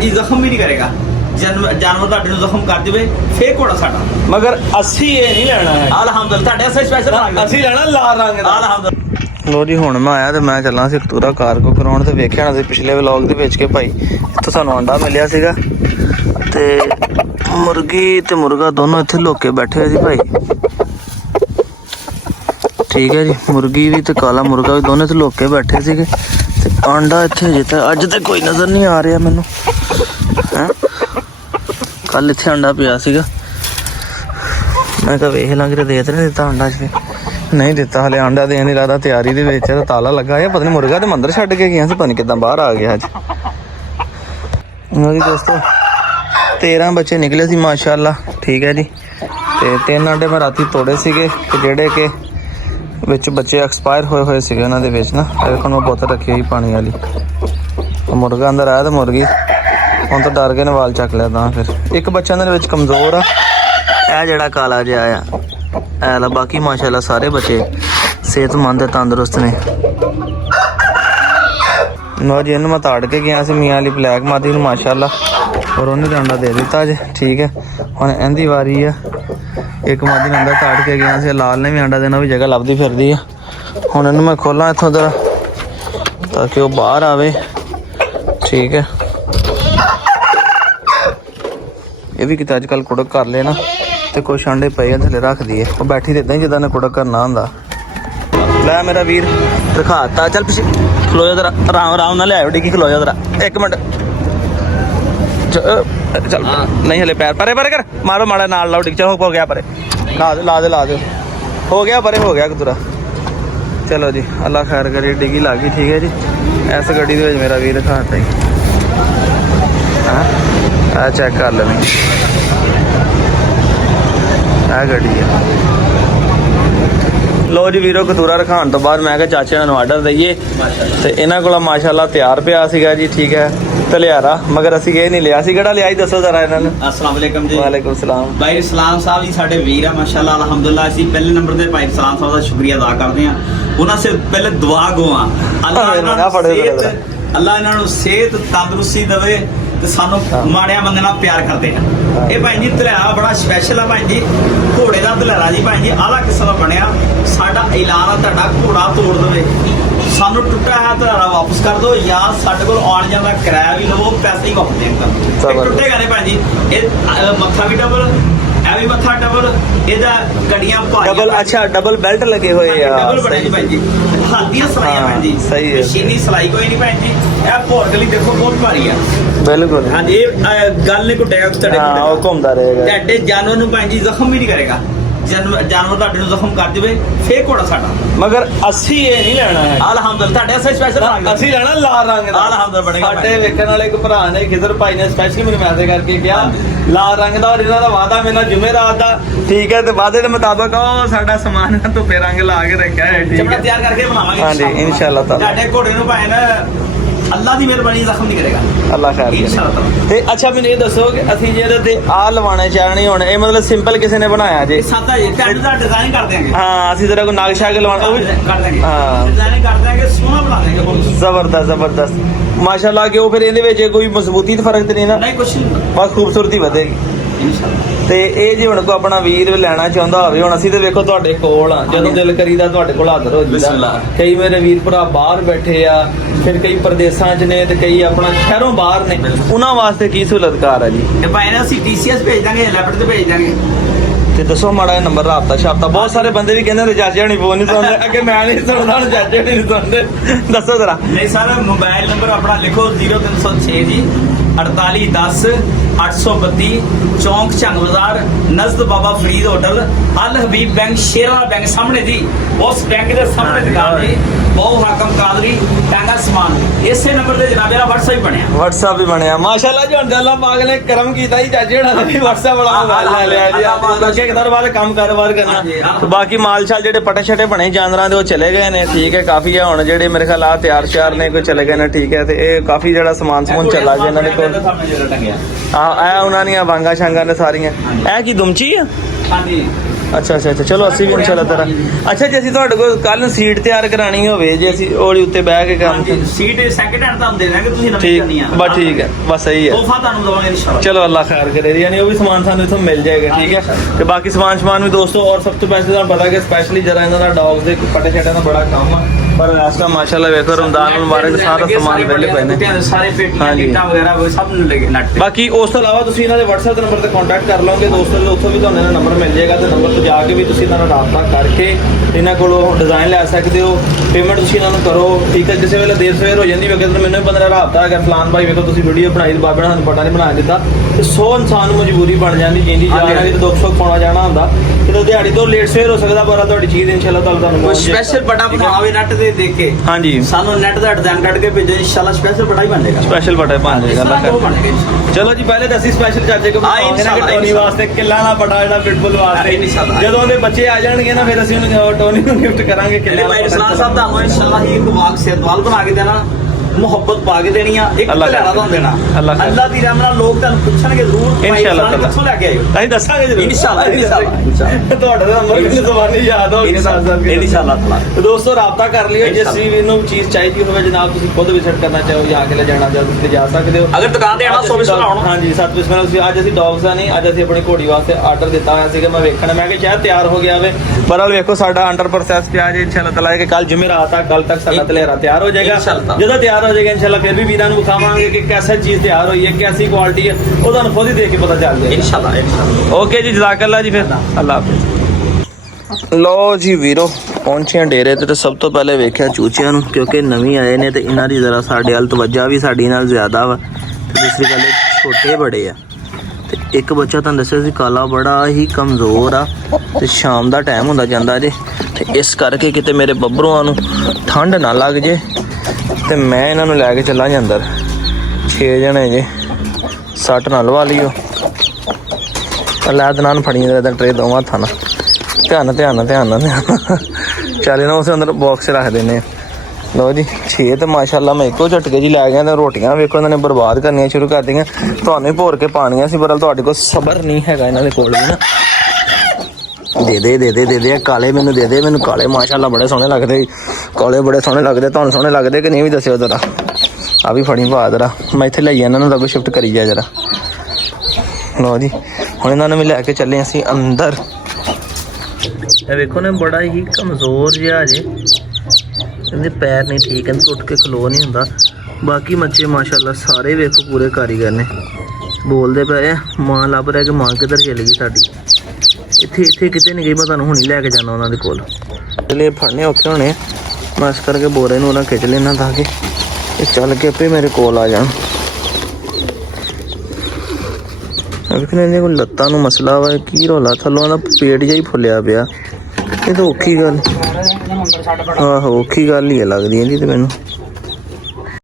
जी जख्म भी नहीं करेगा। जानवर ਤੁਹਾਡੇ ਨੂੰ ਜ਼ਖਮ ਕਰ ਦੇਵੇ ਫੇਰ ਘੋੜਾ ਸਾਡਾ। ਮਗਰ ਅਸੀਂ ਇਹ ਨਹੀਂ ਲੈਣਾ ਹੈ। ਅਲਹਮਦੁਲਿਲਾ ਤੁਹਾਡੇ ਵਾਸਤੇ ਸਪੈਸ਼ਲ ਅਸੀਂ ਲੈਣਾ ਲਾਲ ਰੰਗ ਦਾ। ਅਲਹਮਦੁਲਿਲਾ। ਲੋ ਜੀ ਹੁਣ ਮੈਂ ਆਇਆ ਤੇ ਮੈਂ ਚੱਲਾਂ ਸੀ ਕਤੂਰਾ ਕਾਰਗੋ ਕਰਾਉਣ ਤੇ ਵੇਖਿਆ ਨਾ ਸੀ ਪਿਛਲੇ ਵਲੌਗ ਦੇ ਵਿੱਚ ਕਿ ਭਾਈ ਇੱਥੋਂ ਸਾਨੂੰ ਅੰਡਾ ਮਿਲਿਆ ਸੀਗਾ ਤੇ ਮੁਰਗੀ ਤੇ ਮੁਰਗਾ ਦੋਨੋਂ ਇੱਥੇ ਲੁੱਕ ਕੇ ਬੈਠੇ ਹੋਏ ਸੀ ਭਾਈ। ਠੀਕ ਹੈ ਜੀ, ਮੁਰਗੀ ਵੀ ਤੇ ਕਾਲਾ ਮੁਰਗਾ ਵੀ ਦੋਨੇ ਤੇ ਲੁੱਕ ਕੇ ਬੈਠੇ ਸੀਗੇ ਤੇ ਅੰਡਾ ਇੱਥੇ ਜਿੱਥੇ ਅੱਜ ਤੇ ਕੋਈ ਨਜ਼ਰ ਨਹੀਂ ਆ ਰਿਹਾ ਮੈਨੂੰ ਹੈ। ਕੱਲ ਇੱਥੇ ਅੰਡਾ ਪਿਆ ਸੀਗਾ, ਮੈਂ ਤਾਂ ਵੇਖ ਲਾਂ ਕਿ ਦੇ ਤੇ ਨਹੀਂ ਦਿੱਤਾ ਅੰਡਾ ਚ ਨਹੀਂ ਦਿੱਤਾ ਹਲੇ। ਆਂਡਾ ਦੇਣ ਦੀ ਲੱਗਦਾ ਤਿਆਰੀ ਦੇ ਵਿੱਚ ਤਾਂ ਤਾਲਾ ਲੱਗਾ ਹੈ। ਪਤਾ ਨਹੀਂ ਮੁਰਗਾ ਤੇ ਮੰਦਰ ਛੱਡ ਕੇ ਗਿਆ ਸੀ, ਪਤਾ ਨਹੀਂ ਕਿੱਦਾਂ ਬਾਹਰ ਆ ਗਿਆ ਅੱਜ। ਜੀ ਦੋਸਤੋ 13 ਬੱਚੇ ਨਿਕਲੇ ਸੀ ਮਾਸ਼ਾਅੱਲਾ। ਠੀਕ ਹੈ ਜੀ, ਤੇ 3 ਆਂਡੇ ਮੈਂ ਰਾਤੀ ਤੋੜੇ ਸੀਗੇ ਤੇ ਜਿਹੜੇ ਕਿ ਵਿੱਚ ਬੱਚੇ ਐਕਸਪਾਇਰ ਹੋਏ ਸੀਗੇ ਉਹਨਾਂ ਦੇ ਵਿੱਚ ਨਾ। ਦੇਖੋ ਮੈਂ ਬੋਤਲ ਰੱਖੀ ਹੋਈ ਪਾਣੀ ਵਾਲੀ। ਮੁਰਗਾ ਅੰਦਰ ਆਇਆ ਤੇ ਮੁਰਗੀ ਹੁਣ ਤਾਂ ਡਰ ਕੇ ਨੇ ਵਾਲ ਚੱਕ ਲਿਆ ਤਾਂ। ਫਿਰ ਇੱਕ ਬੱਚਾ ਦੇ ਵਿੱਚ ਕਮਜ਼ੋਰ ਆ, ਇਹ ਜਿਹੜਾ ਕਾਲਾ ਜਿਹਾ ਆ ਐ। ਬਾਕੀ ਮਾਸ਼ਾਅੱਲਾ ਸਾਰੇ ਬੱਚੇ ਸਿਹਤਮੰਦ ਤੇ ਤੰਦਰੁਸਤ ਨੇ। ਲੋ ਜੀ ਇਹਨੂੰ ਮੈਂ ਤਾੜ ਕੇ ਗਿਆ ਸੀ ਮੀਆਂ ਵਾਲੀ ਬਲੈਕ ਮਾਦੀ ਨੂੰ ਮਾਸ਼ਾਅੱਲਾ, ਔਰ ਉਹਨੇ ਅੰਡਾ ਦੇ ਦਿੱਤਾ ਜੇ। ਠੀਕ ਹੈ, ਹੁਣ ਇਹਦੀ ਵਾਰੀ ਆ। ਇੱਕ ਮਾਦੀ ਨੇ ਅੰਡਾ ਤਾੜ ਕੇ ਗਿਆ ਸੀ, ਲਾਲ ਨੇ ਵੀ ਅੰਡਾ ਦੇਣਾ ਵੀ ਜਗ੍ਹਾ ਲੱਭਦੀ ਫਿਰਦੀ ਆ। ਹੁਣ ਇਹਨੂੰ ਮੈਂ ਖੋਲਾਂ ਇੱਥੋਂ ਜ਼ਰਾ ਤਾਂ ਕਿ ਉਹ ਬਾਹਰ ਆਵੇ। ਠੀਕ ਹੈ, ਇਹ ਵੀ ਕਿਤੇ ਅੱਜ ਕੱਲ੍ਹ ਕੁੜਕ ਕਰ ਲੈ ਨਾ ਤੇ ਕੁਛ ਆਂਡੇ ਪਏ ਆ ਥੱਲੇ ਰੱਖ ਦਈਏ। ਉਹ ਬੈਠੀ ਤੇ ਇਦਾਂ ਹੀ ਜਿੱਦਾਂ ਨੇ ਕੁੜਕ ਕਰਨਾ ਹੁੰਦਾ। ਲੈ ਮੇਰਾ ਵੀਰ ਦਿਖਾਤਾ। ਚੱਲ ਪਿੱਛੇ ਖਲੋ ਜਾ ਜ਼ਰਾ, ਆਰਾਮ ਨਾਲ ਲਿਆਓ ਡਿੱਗੀ, ਖਲੋ ਜਾ ਜ਼ਰਾ 1 ਮਿੰਟ। ਚੱਲ ਨਹੀਂ ਹਲੇ ਪੈਰ ਪਰੇ ਪਰੇ ਕਰ ਮਾਰੋ ਮਾੜਾ ਨਾਲ ਲਾਓ ਡਿੱਗ। ਚਲ ਹੋ ਗਿਆ ਪਰੇ, ਲਾ ਦੇ ਹੋ ਗਿਆ ਪਰੇ, ਹੋ ਗਿਆ ਕਤੂਰਾ। ਚਲੋ ਜੀ ਅੱਲਾ ਖੈਰ ਕਰੇ, ਡਿੱਗੀ ਲੱਗ ਗਈ। ਠੀਕ ਹੈ ਜੀ, ਇਸ ਗੱਡੀ ਦੇ ਵਿੱਚ ਮੇਰਾ ਵੀਰ ਦਿਖਾਤਾ ਜੀ। ਹਾਂ ਆ ਚੈੱਕ ਕਰ ਲੈਣੀ, ਆ ਗੱਡੀ ਆ। ਲੋ ਜੀ ਵੀਰੋ ਕਤੂਰਾ ਰਖਾਉਣ ਤੋਂ ਬਾਅਦ ਮੈਂ ਕਿਹਾ ਚਾਚੇ ਇਹਨਾਂ ਨੂੰ ਆਰਡਰ ਦਈਏ ਤੇ ਇਹਨਾਂ ਕੋਲ ਮਾਸ਼ਾਅੱਲਾ ਤਿਆਰ ਪਿਆ ਸੀਗਾ ਜੀ। ਠੀਕ ਹੈ, ਤਲਿਆਰਾ, ਮਗਰ ਅਸੀਂ ਇਹ ਨਹੀਂ ਲਿਆ ਸੀ। ਕਿਹੜਾ ਲਿਆ ਜੀ ਦੱਸੋ ਜ਼ਰਾ ਇਹਨਾਂ ਨੂੰ। अस्सलाम वालेकुम जी। ਵਾਲੇਕੁਮ ਸਲਾਮ। ਭਾਈ ਸਲਾਮ ਸਾਹਿਬ ਜੀ ਸਾਡੇ ਵੀਰ ਆ ਮਾਸ਼ਾਅੱਲਾ ਅਲਹਮਦੁਲਿਲਾ। ਅਸੀਂ ਪਹਿਲੇ ਨੰਬਰ ਤੇ ਭਾਈ ਸਲਾਮ ਸਾਹਿਬ ਦਾ ਸ਼ੁਕਰੀਆ ਅਦਾ ਕਰਦੇ ਹਾਂ। ਉਹਨਾਂ ਸੇ ਪਹਿਲੇ ਦੁਆ ਗੋਆਂ ਅੱਲਾਹ ਇਹਨਾਂ ਨੂੰ ਸਿਹਤ ਤੰਦਰੁਸਤੀ ਦੇਵੇ ਤੇ ਸਾਨੂੰ ਮਾੜਿਆਂ ਬੰਦੇ ਨਾਲ ਪਿਆਰ ਕਰਦੇ ਆ। ਇਹ ਭਾਈ ਜੀ ਧਲਿਆਰਾ ਬੜਾ ਸਪੈਸ਼ਲ ਆ ਭਾਈ ਜੀ, ਘੋੜੇ ਦਾ ਧਲਿਆਰਾ ਜੀ ਭਾਈ ਜੀ ਆਲਾ ਕਿਸਮ ਦਾ ਬਣਿਆ। ਸਾਡਾ ਐਲਾਨ ਆ ਤੁਹਾਡਾ ਘੋੜਾ ਤੋੜ ਦੇਵੇ, ਸਾਨੂੰ ਟੁੱਟਾ ਹੈ ਧਲਿਆਰਾ ਵਾਪਸ ਕਰ ਦਿਓ, ਜਾਂ ਸਾਡੇ ਕੋਲ ਆਉਣ ਜਾਣ ਦਾ ਕਿਰਾਇਆ ਵੀ ਲਵੋ, ਪੈਸੇ ਹੀ ਵਾਪਸ ਦੇਣ। ਇਹ ਟੁੱਟੇਗਾ ਨਹੀਂ ਭਾਈ ਜੀ। ਇਹ ਮੱਥਾ ਵੀ ਡਬਲ, ਇਹ ਵੀ ਮੱਥਾ ਡਬਲ, ਇਹਦਾ ਗੜੀਆਂ ਡਬਲ। ਅੱਛਾ ਡਬਲ ਬੈਲਟ ਲੱਗੇ ਹੋਏ ਆ, ਡਬਲ ਬਣੇ ਜੀ ਭਾਈ ਜੀ। ਹੱਥ ਦੀਆਂ ਸਲਾਈਆਂ ਭਾਈ ਜੀ, ਸਹੀ ਹੈ। ਮਸ਼ੀਨੀ ਸਲਾਈ ਕੋਈ ਨਹੀਂ ਭਾਈ ਜੀ। ਇਹ ਭੋਰਗਲੀ ਦੇਖੋ ਬਹੁਤ ਭਾਰੀ ਆ। ਬਿਲਕੁਲ ਹਾਂਜੀ, ਇਹ ਗੱਲ ਨਹੀਂ ਘੁੱਟੇਗਾ ਤੁਹਾਡੇ ਹਾਂ, ਉਹ ਘੁੰਮਦਾ ਰਹੇਗਾ। ਤੁਹਾਡੇ ਜਾਨਵਰ ਨੂੰ ਭਾਈ ਜੀ ਜ਼ਖਮ ਵੀ ਨਹੀਂ ਕਰੇਗਾ। ਜਾਨਵਰ ਤੁਹਾਡੇ ਨੂੰ ਜ਼ਖਮ ਕਰ ਦੇਵੇ ਫੇਰ ਘੋੜਾ ਸਾਡਾ। ਮਗਰ ਅਸੀਂ ਇਹ ਨਹੀਂ ਲੈਣਾ ਹੈ। ਅਲਹਮਦੁਲਿਲਾ ਤੁਹਾਡੇ ਵਾਸਤੇ ਸਪੈਸ਼ਲ ਅਸੀਂ ਲੈਣਾ ਲਾਲ ਰੰਗ ਦਾ। ਅਲਹਮਦੁਲਿਲਾ ਬਣੇਗਾ। ਸਾਡੇ ਵੇਖਣ ਵਾਲੇ ਇੱਕ ਭਰਾ ਨੇ ਖਿਜ਼ਰ ਭਾਈ ਨੇ ਸਪੈਸ਼ਲ ਮੈਨੂੰ ਮੈਸੇਜ ਕਰਕੇ ਕਿਹਾ ਲਾਲ ਰੰਗ ਦਾ, ਔਰ ਇਹਨਾਂ ਦਾ ਵਾਅਦਾ ਮੇਰੇ ਨਾਲ ਜੁਮੇਰਾਤ ਦਾ। ਠੀਕ ਹੈ, ਤੇ ਵਾਅਦੇ ਦੇ ਮੁਤਾਬਕ ਉਹ ਸਾਡਾ ਸਮਾਨ ਧੁੱਪੇ ਰੰਗ ਲਾ ਕੇ ਰੱਖਿਆ ਹੈ। ਠੀਕ ਚਮੜਾ ਹੈ, ਤਿਆਰ ਕਰਕੇ ਬਣਾਵਾਂਗੇ ਹਾਂਜੀ ਇਨਸ਼ਾਅੱਲਾ ਤਾਲਾ। ਤੁਹਾਡੇ ਘੋੜੇ ਨੂੰ ਭਾਵੇਂ ਨਾ ਅੱਲਾਹ ਦੀ ਮਿਹਰਬਾਨੀ ਜ਼ਖਮ ਨਹੀਂ ਕਰੇਗਾ ਅੱਲਾ ਖੈਰ ਕਰੇ। ਇਨਸ਼ਾਅੱਲਾ। ਤੇ ਅੱਛਾ ਮੈਨੂੰ ਇਹ ਦੱਸੋ ਕਿ ਅਸੀਂ ਜਿਹੜੇ ਤੇ ਆਹ ਲਵਾਣੇ ਚਾਹਣੇ ਹੁਣ ਇਹ ਮਤਲਬ ਸਿੰਪਲ ਕਿਸੇ ਨੇ ਬਣਾਇਆ ਜੇ? ਸਾਦਾ ਜੀ ਤੁਹਾਨੂੰ ਦਾ ਡਿਜ਼ਾਈਨ ਕਰ ਦਿਆਂਗੇ। ਹਾਂ, ਅਸੀਂ ਜਰਾ ਕੋਈ ਨਕਸ਼ਾ ਕੇ ਲਵਾਣਾ ਉਹ ਵੀ ਕਰ ਦਿਆਂਗੇ। ਹਾਂ, ਡਿਜ਼ਾਈਨ ਕਰ ਦਿਆਂਗੇ, ਸੋਹਣਾ ਬਣਾ ਦਿਆਂਗੇ ਬਹੁਤ ਜ਼ਬਰਦਸਤ ਜ਼ਬਰਦਸਤ ਮਾਸ਼ਾਅੱਲਾ। ਕਿ ਉਹ ਫਿਰ ਇਹਦੇ ਵਿੱਚ ਕੋਈ ਮਜ਼ਬੂਤੀ ਤੇ ਫਰਕ ਤੇ ਨਹੀਂ ਨਾ? ਨਹੀਂ ਕੁਛ ਨਹੀਂ, ਬਸ ਖੂਬਸੂਰਤੀ ਵਧੇਗੀ ਇਨਸ਼ਾਅੱਲਾ। ਤੇ ਇਹ ਜੇ ਹੁਣ ਕੋ ਆਪਣਾ ਵੀਰ ਲੈਣਾ ਚਾਹੁੰਦਾ ਹੋਵੇ, ਹੁਣ ਅਸੀਂ ਤੇ ਵੇਖੋ ਤੁਹਾਡੇ ਕੋਲ ਆ, ਜਦੋਂ ਦਿਲ ਕਰੀਦਾ ਤੁਹਾਡੇ ਕੋਲ ਹਾਜ਼ਰ ਹੋ ਜਾਂਦਾ। ਕਈ ਮੇਰੇ ਵੀਰ ਭਰਾ ਬਾਹਰ ਬੈਠੇ ਆ, ਫਿਰ ਕਈ ਪ੍ਰਦੇਸਾਂ 'ਚ ਨੇ ਤੇ ਕਈ ਆਪਣਾ ਸ਼ਹਿਰੋਂ ਬਾਹਰ ਨੇ, ਉਹਨਾਂ ਵਾਸਤੇ ਕੀ ਸਹੂਲਤਕਾਰ ਆ ਜੀ? ਇਹ ਭਾਈ ਨੇ ਅਸੀਂ TCS ਭੇਜ ਦਾਂਗੇ, ਲੈਪਟ ਤੇ ਭੇਜ ਦਾਂਗੇ। ਤੇ ਦੱਸੋ ਮਾੜਾ ਜਿਹਾ ਨੰਬਰ ਰਾਬਤਾ ਸ਼ਾਬਤਾ। ਬਹੁਤ ਸਾਰੇ ਬੰਦੇ ਵੀ ਕਹਿੰਦੇ ਚਾਚੇ ਹਣੀ ਫੋਨ ਨਹੀਂ ਸੁਣਦੇ, ਅੱਗੇ ਮੈਂ ਨਹੀਂ ਸੁਣਦਾ, ਹੁਣ ਚਾਚੇ ਹਣੀ ਨਹੀਂ ਸੁਣਦੇ। ਦੱਸੋ ਜ਼ਰਾ। ਨਹੀਂ ਸਰ, ਮੋਬਾਈਲ ਨੰਬਰ ਆਪਣਾ ਲਿਖੋ 0306 ਜੀ 4810 832 ਚੌਂਕ ਝੰਗ ਬਾਜ਼ਾਰ ਨਜ਼ਦ ਬਾਬਾ ਫਰੀਦ ਹੋਟਲ ਅਲ ਹਬੀਬ ਬੈਂਕ ਸ਼ੇਰਾ ਬੈਂਕ ਸਾਹਮਣੇ ਜੀ। ਉਸ ਬੈਂਕ ਦੇ ਸਾਹਮਣੇ ਦੁਕਾਨ ਜੀ, ਬਹੁ ਹਾਕਮ ਕਾਦਰੀ ਟਾਂਗਾ ਸਮਾਨ। ਇਸੇ ਨੰਬਰ ਤੇ ਜਨਾਬ ਮੇਰਾ WhatsApp ਬਣਿਆ। WhatsApp ਵੀ ਬਣਿਆ ਮਾਸ਼ਾਅੱਲਾ ਜੀ। ਹੁਣ ਅੱਲਾਹ ਪਾਕ ਨੇ ਕਰਮ ਕੀਤਾ ਜੀ, ਚਾਚੇ ਹਣਾ ਨੇ WhatsApp ਵਾਲਾ ਮੋਬਾਈਲ ਲੈ ਲਿਆ ਜੀ। ਆਪਾਂ ਅੱਗੇ ਕਿਧਰ ਬਾਅਦ ਕੰਮ ਕਾਰੋਬਾਰ ਕਰਨਾ ਤੇ ਬਾਕੀ ਮਾਲ ਛਾਲ ਜਿਹੜੇ ਪਟੇ ਛਟੇ ਬਣੇ ਜਾਨਵਰਾਂ ਦੇ ਉਹ ਚਲੇ ਗਏ ਨੇ। ਠੀਕ ਹੈ, ਕਾਫੀ ਆ ਹੁਣ ਜਿਹੜੇ ਮੇਰੇ ਖਿਆਲ ਆ ਤਿਆਰ ਸ਼ਿਆਰ ਨੇ ਕੋਈ ਚਲੇ ਗਏ ਨੇ। ਠੀਕ ਹੈ, ਤੇ ਇਹ ਕਾਫੀ ਜਿਹੜਾ ਸਮਾਨ ਸਮੂਨ ਚੱਲਾ ਗਿਆ ਇਹਨਾਂ ਦੇ ਕੋਲ। ਆ ਉਹਨਾਂ ਦੀਆਂ ਵਾਂਗਾ ਛਾਂਗਾ ਨੇ ਸਾਰੀਆਂ। ਇਹ ਕੀ ਦੁਮਚੀ ਆ? ਹਾਂਜੀ, ਅੱਛਾ ਅੱਛਾ ਅੱਛਾ, ਚਲੋ ਅਸੀਂ ਵੀ ਇਨਸ਼ਾਅੱਲਾ ਤੇਰਾ। ਅੱਛਾ ਜੇ ਅਸੀਂ ਤੁਹਾਡੇ ਕੋਲ ਕੱਲ ਸੀਟ ਤਿਆਰ ਕਰਾਣੀ ਹੋਵੇ, ਜੇ ਅਸੀਂ ਉਹਦੇ ਉੱਤੇ ਬਹਿ ਕੇ ਕੰਮ ਹਾਂਜੀ ਸੀਟ ਸੈਕਿੰਡ ਹੈਂਡ ਤੁਹਾਨੂੰ ਦੇ ਦਾਂਗੇ, ਤੁਸੀਂ ਨਵੀਂ ਠੀਕ, ਕਰਨੀ ਆ ਬਸ ਠੀਕ ਹੈ, ਬਸ ਸਹੀ ਹੈ। ਤੋਹਫਾ ਤੁਹਾਨੂੰ ਦਵਾਂਗੇ ਇਨਸ਼ਾਅੱਲਾ। ਚਲੋ ਅੱਲਾ ਖੈਰ ਕਰੇ, ਯਾਨੀ ਉਹ ਵੀ ਸਮਾਨ ਸਾਨੂੰ ਇੱਥੋਂ ਮਿਲ ਜਾਏਗਾ, ਠੀਕ ਹੈ। ਤੇ ਬਾਕੀ ਸਮਾਨ ਵੀ ਦੋਸਤੋ, ਔਰ ਸਭ ਤੋਂ ਪਹਿਲੇ ਤੁਹਾਨੂੰ ਪਤਾ ਕਿ ਸਪੈਸ਼ਲੀ ਜਰਾ ਇਹਨਾਂ ਦਾ ਡੌਗਸ ਦੇ ਪੱਟੇ ਛੱਟਾਂ ਦਾ ਬੜਾ ਕੰਮ ਆ, ਪਰ ਇਸ ਦਾ ਮਾਸ਼ਾਅੱਲਾ ਵੇਖੋ ਰਮਜ਼ਾਨ ਮੁਬਾਰਕ ਸਾਰਾ ਸਮਾਨ ਮਿਲ ਪਏ ਨੇ। ਸਾਰੇ ਪੇਟੀਆਂ ਲੀਟਾਂ ਵਗੈਰਾ ਉਹ ਸਭ ਨੂੰ ਲੱਗੇ ਨੱਟ। ਬਾਕੀ ਉਸ ਤੋਂ ਇਲਾਵਾ ਤੁਸੀਂ ਇਹਨਾਂ ਦੇ WhatsApp ਦੇ ਨੰਬਰ ਤੇ ਕੰਟੈਕਟ ਕਰ ਲਓਗੇ ਦੋਸਤੋ, ਉੱਥੋਂ ਵੀ ਤੁਹਾਨੂੰ ਇਹਨਾਂ ਦਾ ਨੰਬਰ ਮਿਲ ਜਾਏਗਾ, ਤੇ ਨੰਬਰ ਤੇ ਜਾ ਕੇ ਵੀ ਤੁਸੀਂ ਇਹਨਾਂ ਨਾਲ ਰਾਬਤਾ ਕਰਕੇ ਇਹਨਾਂ ਕੋਲੋਂ ਡਿਜ਼ਾਈਨ ਲੈ ਸਕਦੇ ਹੋ। ਪੇਮੈਂਟ ਤੁਸੀਂ ਇਹਨਾਂ ਨੂੰ ਕਰੋ, ਠੀਕ ਹੈ। ਕਿਸੇ ਵੇਲੇ ਦੇਰ ਸਵੇਰ ਹੋ ਜਾਂਦੀ ਵੇਖੋ, ਮੈਨੂੰ ਵੀ ਬੰਦੇ ਦਾ ਰਾਬਤਾ ਹੈਗਾ ਫਲਾਨ ਭਾਈ, ਵੇਖੋ ਤੁਸੀਂ ਵੀਡੀਓ ਬਣਾਈ ਬਾਬੇ ਨੇ ਸਾਨੂੰ ਪਤਾ ਨਹੀਂ ਬਣਾ ਦਿੱਤਾ, ਤੇ 100 ਇਨਸਾਨ ਨੂੰ ਮਜਬੂਰੀ ਬਣ ਜਾਂਦੀ, ਜਿੰਦੀ ਜਾਣਾ ਵੀ ਤੇ 200 ਪਾਉਣਾ ਜਾਣਾ ਹੁੰਦਾ, ਤੇ ਦਿਹਾੜੀ ਤੋਂ ਲੇਟ ਸਵੇਰ ਹੋ ਸਕਦਾ, ਪਰ ਤੁਹਾਡੀ ਚੀਜ਼ ਇਨਸ਼ਾਅੱਲਾ ਤੁਹਾਨੂੰ ਕੋਈ ਸਪੈਸ਼ਲ ਬਟਾ ਬਣਾਵੇ ਨੈਟ ਤੇ ਦੇਖ ਕੇ, ਹਾਂਜੀ ਸਾਨੂੰ ਨੈਟ ਦਾ ਡਿਜ਼ਾਈਨ ਕੱਢ ਕੇ ਭੇਜੋ, ਇਨਸ਼ਾਅੱਲਾ ਸਪੈਸ਼ਲ ਬਟਾ ਹੀ ਬਣ ਜਾਏਗਾ, ਸਪੈਸ਼ਲ ਬਟਾ ਬਣ ਜਾਏਗਾ। ਚਲੋ ਜੀ ਪਹਿਲੇ ਤਾਂ ਅਸੀਂ ਸਪੈਸ਼ਲ ਚਾਚੇ ਕੋਲ ਟੋਨੀ ਵਾਸਤੇ ਕਿੱਲਾ ਦਾ ਬਟਾ, ਜਿਹੜਾ ਪਿਟਬੁਲ ਵਾਸਤੇ, ਜਦੋਂ ਉਹਦੇ ਬੱਚੇ ਆ ਜਾਣਗੇ ਨਾ ਫਿਰ ਅਸੀਂ ਉਹਨੂੰ ਟੋਨੀ ਨੂੰ ਗਿਫਟ ਕਰਾਂਗੇ ਕਿੱਲੇ ਦਾ। ਭਾਈ ਸਲਾਮ ਸਾਹਿਬ ਤੁਹਾਨੂੰ ਇਨਸ਼ਾਅੱਲਾ ਹੀ ਇੱਕ ਵਾਕ ਸਿਰਦਵਾਲ ਬਣਾ ਕੇ ਦੇਣਾ, ਮੁਹੱਬਤ ਪਾ ਕੇ ਦੇਣੀ ਆ, ਇੱਕ ਲੈਣਾ ਤੁਹਾਨੂੰ ਦੇਣਾ। ਅੱਲਾ ਦੀ ਰਹਿਮਤ ਨਾਲ ਲੋਕ ਤੁਹਾਨੂੰ ਪੁੱਛਣਗੇ ਜ਼ਰੂਰ ਇਨਸ਼ਾਅੱਲਾ ਕਿੱਥੋਂ ਲੈ ਕੇ ਆਏ ਹੋ, ਅਸੀਂ ਦੱਸਾਂਗੇ ਜ਼ਰੂਰ ਇਨਸ਼ਾਅੱਲਾ ਤੁਹਾਡਾ ਨੰਬਰ ਵੀ ਜ਼ੁਬਾਨੀ ਯਾਦ ਹੋ ਗਿਆ ਇਨਸ਼ਾਅੱਲਾ। ਤੇ ਦੋਸਤੋ ਰਾਬਤਾ ਕਰ ਲਿਓ, ਜਿਸ ਵੀ ਨੂੰ ਚੀਜ਼ ਚਾਹੀਦੀ ਹੋਵੇ ਜਨਾਬ, ਤੁਸੀਂ ਖੁਦ ਵਿਜ਼ਿਟ ਕਰਨਾ ਚਾਹੋ ਜਾਂ ਕੇ ਲੈ ਜਾਣਾ ਚਾਹੋ ਤੁਸੀਂ ਜਾ ਸਕਦੇ ਹੋ। ਅਗਰ ਦੁਕਾਨ ਤੇ ਆਣਾ 100 ਬਿਸਮਿਲ੍ਲਾ ਆਉਣਾ। ਹਾਂਜੀ 7 ਬਿਸਮਿਲ੍ਲਾ। ਤੁਸੀਂ ਅੱਜ ਅਸੀਂ ਡੌਗਸ ਦਾ ਨਹੀਂ, ਅੱਜ ਅਸੀਂ ਆਪਣੀ ਘੋੜੀ ਵਾਸਤੇ ਆਰਡਰ ਦਿੱਤਾ ਹੋਇਆ ਸੀਗਾ, ਮੈਂ ਵੇਖਣਾ ਮੈਂ ਕਿ ਸ਼ਾਇਦ ਤਿਆਰ ਹੋ ਗਿਆ ਹੋਵੇ, ਬਰਹਾਲ ਵੇਖੋ ਸਾਡਾ ਅੰਡਰ ਪ੍ਰੋਸੈਸ ਪਿਆ ਜੇ, ਇਨਸ਼ਾਅੱਲਾ ਤਾਲਾ ਕਿ ਕੱਲ ਜੁਮੇਰਾਤ ਆ, ਕੱਲ ਤੱਕ ਸਾਡਾ ਤਲੇਰਾ ਤਿਆਰ ਹੋ ਜਾਏਗਾ। ਜਦੋਂ ਤਿਆਰ ਹੋ ਜਾਏਗਾ ਇਨਸ਼ਾਅੱਲਾ ਫਿਰ ਵੀ ਵੀਰਾਂ ਨੂੰ ਵਿਖਾਵਾਂਗੇ ਕਿ ਕਿਹੜੀ ਚੀਜ਼ ਤਿਆਰ ਹੋਈ ਹੈ, ਕਿਹਦੀ ਕੁਆਲਿਟੀ ਹੈ, ਉਹ ਤੁਹਾਨੂੰ ਖੁਦ ਹੀ ਦੇਖ ਕੇ ਪਤਾ ਚੱਲ ਜਾਏਗਾ ਇਨਸ਼ਾਅੱਲਾ। ਓਕੇ ਜੀ ਜਜ਼ਾਕੱਲਾ ਜੀ, ਫਿਰ ਅੱਲਾ ਹਾਫਿਜ਼। ਲੋ ਜੀ ਵੀਰੋ ਪਹੁੰਚਿਆ ਡੇਰੇ ਤੇ ਸਭ ਤੋਂ ਪਹਿਲੇ ਵੇਖਿਆ ਚੂਚਿਆਂ ਨੂੰ, ਕਿਉਂਕਿ ਨਵੀਂ ਆਏ ਨੇ ਤੇ ਇਹਨਾਂ ਦੀ ਜ਼ਰਾ ਸਾਡੇ ਵੱਲ ਤਵੱਜਾ ਵੀ ਸਾਡੀ ਨਾਲ ਜ਼ਿਆਦਾ ਵਾ, ਤੇ ਦੂਸਰੀ ਗੱਲ ਇਹ ਛੋਟੇ ਬੜੇ ਆ, ਤੇ ਇੱਕ ਬੱਚਾ ਤੁਹਾਨੂੰ ਦੱਸਿਆ ਸੀ ਕਾਲਾ ਬੜਾ ਹੀ ਕਮਜ਼ੋਰ ਆ, ਤੇ ਸ਼ਾਮ ਦਾ ਟਾਈਮ ਹੁੰਦਾ ਜਾਂਦਾ ਜੇ, ਤੇ ਇਸ ਕਰਕੇ ਕਿਤੇ ਮੇਰੇ ਬੱਬਰੂਆਂ ਨੂੰ ਠੰਡ ਨਾ ਲੱਗ ਜੇ, ਤੇ ਮੈਂ ਇਹਨਾਂ ਨੂੰ ਲੈ ਕੇ ਚੱਲਾਂ ਜੀ ਅੰਦਰ। 6 ਜਣੇ ਜੇ, ਸੱਟ ਨਾ ਲਵਾ ਲਿਓ, ਲੈ ਦਨਾਨ ਫੜੀ ਜਾਂਦਾ ਟਰੇ ਦੋਵਾਂ ਹੱਥਾਂ ਨਾਲ, ਧਿਆਨ ਚੱਲ ਇਹਨਾਂ ਉਸ ਅੰਦਰ ਬਾਕਸ ਰੱਖ ਦਿੰਦੇ ਆ। ਲਓ ਜੀ 6 ਤੇ ਮਾਸ਼ਾਅੱਲਾ ਮੈਂ ਇੱਕੋ ਝਟਕੇ ਜੀ ਲੈ ਗਿਆ, ਤੇ ਰੋਟੀਆਂ ਵੇਖੋ ਇਹਨਾਂ ਨੇ ਬਰਬਾਦ ਕਰਨੀਆਂ ਸ਼ੁਰੂ ਕਰ ਦਿੱਤੀਆਂ, ਤੁਹਾਨੂੰ ਹੀ ਭੋਰ ਕੇ ਪਾਣੀਆਂ ਸੀ, ਪਰ ਤੁਹਾਡੇ ਕੋਲ ਸਬਰ ਨਹੀਂ ਹੈਗਾ ਇਹਨਾਂ ਦੇ ਕੋਲ ਵੀ ਨਾ। ਦੇ ਦੇ ਕਾਲੇ ਮੈਨੂੰ ਦੇ ਦੇ, ਮੈਨੂੰ ਕਾਲੇ ਮਾਸ਼ਾਅੱਲਾ ਬੜੇ ਸੋਹਣੇ ਲੱਗਦੇ, ਕਾਲੇ ਬੜੇ ਸੋਹਣੇ ਲੱਗਦੇ, ਤੁਹਾਨੂੰ ਸੋਹਣੇ ਲੱਗਦੇ ਕਿ ਨਹੀਂ ਵੀ ਦੱਸਿਓ ਜ਼ਰਾ। ਆ ਵੀ ਫੜੀ ਭਾ ਜ਼ਰਾ, ਮੈਂ ਇੱਥੇ ਲਈ ਇਹਨਾਂ ਨੂੰ, ਰੱਬ ਸ਼ਿਫਟ ਕਰੀ ਜਾ ਜ਼ਰਾ। ਲਓ ਜੀ ਹੁਣ ਇਹਨਾਂ ਨੂੰ ਵੀ ਲੈ ਕੇ ਚੱਲੇ ਅਸੀਂ ਅੰਦਰ। ਇਹ ਵੇਖੋ ਨੇ ਬੜਾ ਹੀ ਕਮਜ਼ੋਰ ਜਿਹਾ ਜੇ, ਇਹਦੇ ਪੈਰ ਨਹੀਂ ਠੀਕ, ਇਹਦੇ ਉੱਠ ਕੇ ਖਲੋ ਨਹੀਂ ਹੁੰਦਾ। ਬਾਕੀ ਬੱਚੇ ਮਾਸ਼ਾਅੱਲਾ ਸਾਰੇ ਵੇਖੋ ਪੂਰੇ ਕਾਰੀਗਰ ਨੇ, ਬੋਲਦੇ ਪਏ ਮਾਂ ਲੱਭ ਰਿਹਾ ਕਿ ਮਾਂ ਕਿੱਧਰ ਚਲੀ ਗਈ ਸਾਡੀ, ਇੱਥੇ ਕਿਤੇ ਨਹੀਂ ਗਈ, ਮੈਂ ਤੁਹਾਨੂੰ ਹੁਣੀ ਲੈ ਕੇ ਜਾਣਾ ਉਹਨਾਂ ਦੇ ਕੋਲ। ਚਲੇ ਫੜਨੇ ਔਖੇ ਹੋਣੇ, ਮੈਂ ਇਸ ਕਰਕੇ ਬੋਰੇ ਨੂੰ ਉਹਨਾਂ ਖਿੱਚ ਲੈਣਾ ਤਾਂ ਕਿ ਇਹ ਚੱਲ ਕੇ ਆਪੇ ਮੇਰੇ ਕੋਲ ਆ ਜਾਣ। ਵੇਖਣੇ ਇਹਦੇ ਕੋਲ ਲੱਤਾਂ ਨੂੰ ਮਸਲਾ ਵਾ, ਕੀ ਰੋਲਾ, ਥੱਲੋਂ ਦਾ ਪੇਟ ਜਿਹਾ ਹੀ ਫੁੱਲਿਆ ਪਿਆ, ਇਹ ਤਾਂ ਔਖੀ ਗੱਲ, ਆਹੋ ਔਖੀ ਗੱਲ ਹੀ ਲੱਗਦੀ ਇਹਦੀ ਤੇ ਮੈਨੂੰ।